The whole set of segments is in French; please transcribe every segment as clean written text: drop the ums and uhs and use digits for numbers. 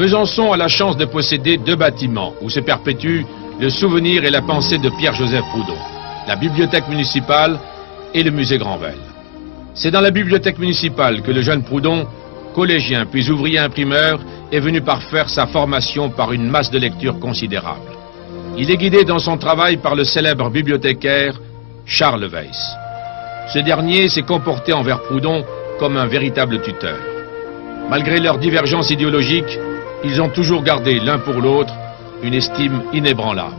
Besançon a la chance de posséder 2 bâtiments où se perpétuent le souvenir et la pensée de Pierre-Joseph Proudhon, la bibliothèque municipale et le musée Granvelle. C'est dans la bibliothèque municipale que le jeune Proudhon, collégien puis ouvrier imprimeur, est venu parfaire sa formation par une masse de lecture considérable. Il est guidé dans son travail par le célèbre bibliothécaire Charles Weiss. Ce dernier s'est comporté envers Proudhon comme un véritable tuteur. Malgré leurs divergences idéologiques, ils ont toujours gardé l'un pour l'autre une estime inébranlable.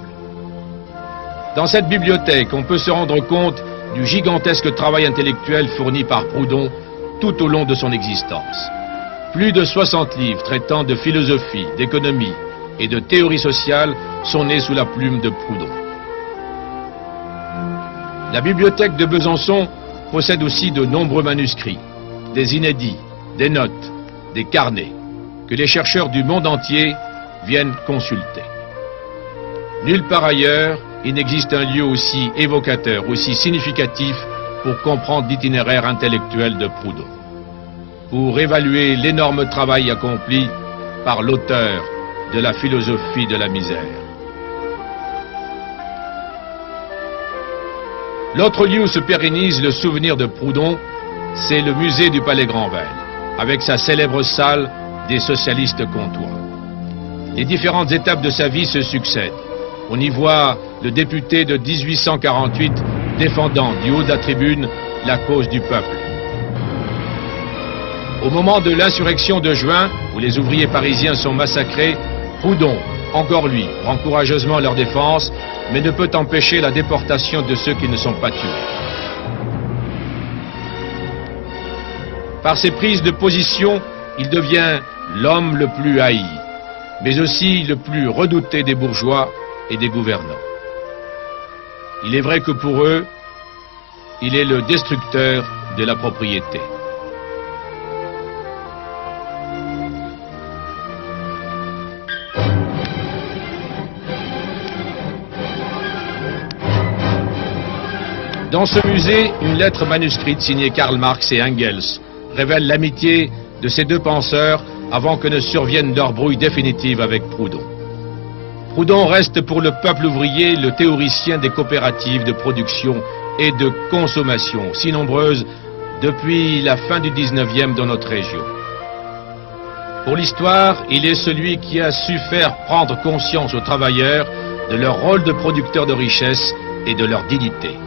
Dans cette bibliothèque, on peut se rendre compte du gigantesque travail intellectuel fourni par Proudhon tout au long de son existence. Plus de 60 livres traitant de philosophie, d'économie et de théorie sociale sont nés sous la plume de Proudhon. La bibliothèque de Besançon possède aussi de nombreux manuscrits, des inédits, des notes, des carnets, que les chercheurs du monde entier viennent consulter. Nulle part ailleurs, il n'existe un lieu aussi évocateur, aussi significatif pour comprendre l'itinéraire intellectuel de Proudhon, pour évaluer l'énorme travail accompli par l'auteur de la philosophie de la misère. L'autre lieu où se pérennise le souvenir de Proudhon, c'est le musée du Palais Granvelle, avec sa célèbre salle des socialistes comtois. Les différentes étapes de sa vie se succèdent. On y voit le député de 1848 défendant du haut de la tribune la cause du peuple. Au moment de l'insurrection de juin, où les ouvriers parisiens sont massacrés, Proudhon, encore lui, prend courageusement leur défense, mais ne peut empêcher la déportation de ceux qui ne sont pas tués. Par ses prises de position, il devient l'homme le plus haï, mais aussi le plus redouté des bourgeois et des gouvernants. Il est vrai que pour eux, il est le destructeur de la propriété. Dans ce musée, une lettre manuscrite signée Karl Marx et Engels révèle l'amitié de ces 2 penseurs avant que ne survienne leur brouille définitive avec Proudhon. Proudhon reste pour le peuple ouvrier le théoricien des coopératives de production et de consommation, si nombreuses depuis la fin du 19e dans notre région. Pour l'histoire, il est celui qui a su faire prendre conscience aux travailleurs de leur rôle de producteurs de richesse et de leur dignité.